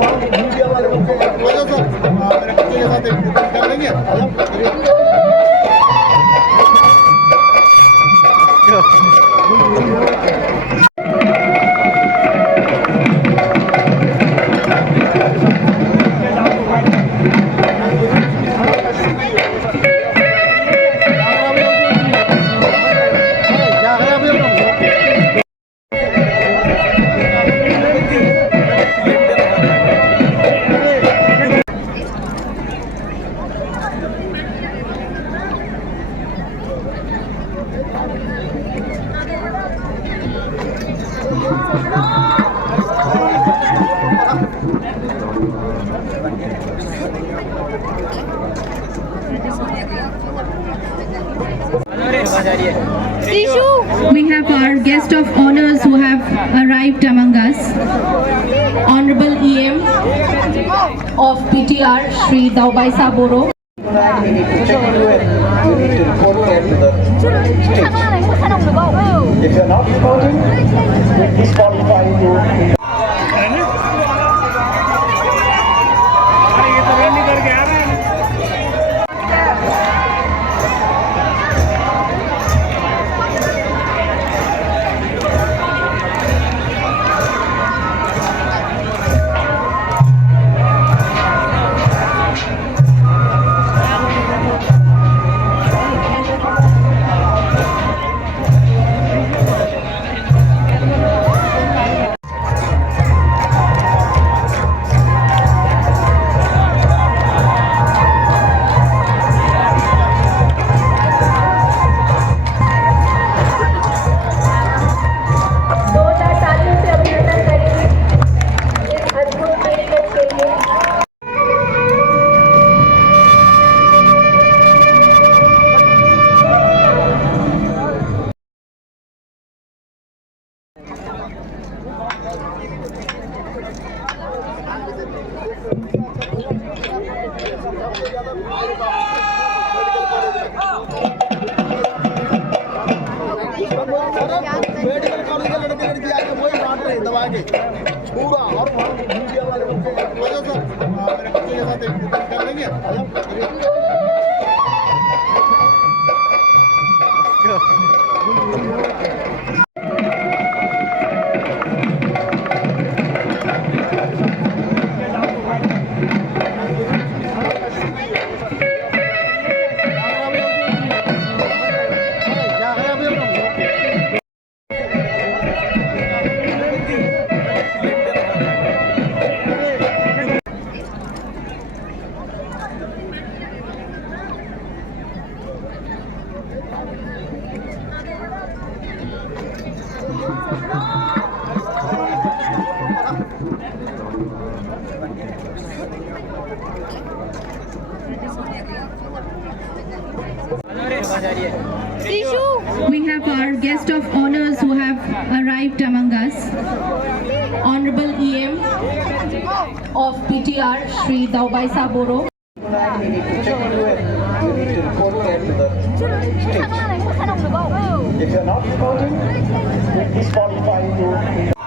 Media वाले वजह sir मेरे बच्चे के साथ एक कर लेंगे। We have our guest of honors who have arrived among us. Honorable EM of PTR, Shri Daubaisa Boro. If you're not voting, we disqualify you. Medical college के लड़के लड़की आके वही बांट रहे दवा के पूरा और मीडिया वाले वजह सर मेरे बच्चे के साथ एक कर लेंगे। We have our guest of honors who have arrived among us. Honorable EM of PTR, Shri Daubaisa Boro. If you're not voting, we disqualify you.